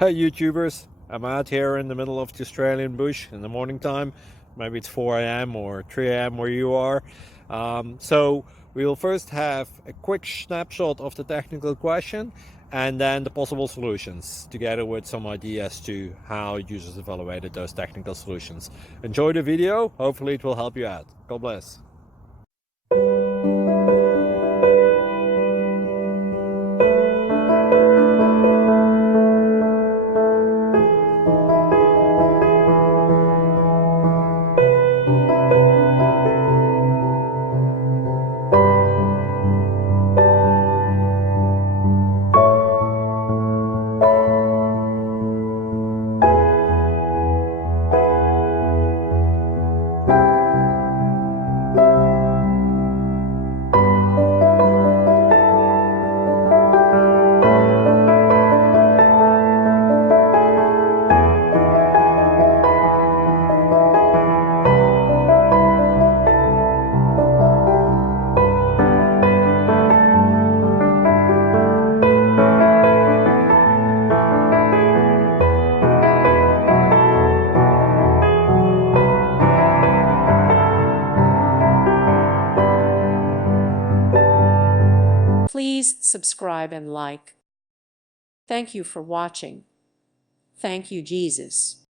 Hey YouTubers, I'm out here in the middle of the Australian bush in the morning time. Maybe it's 4 a.m. or 3 a.m. where you are. So we will first have a quick snapshot of the technical question and then the possible solutions, together with some ideas to how users evaluated those technical solutions. Enjoy the video, hopefully it will help you out. God bless. Please subscribe and like. Thank you for watching. Thank you, Jesus.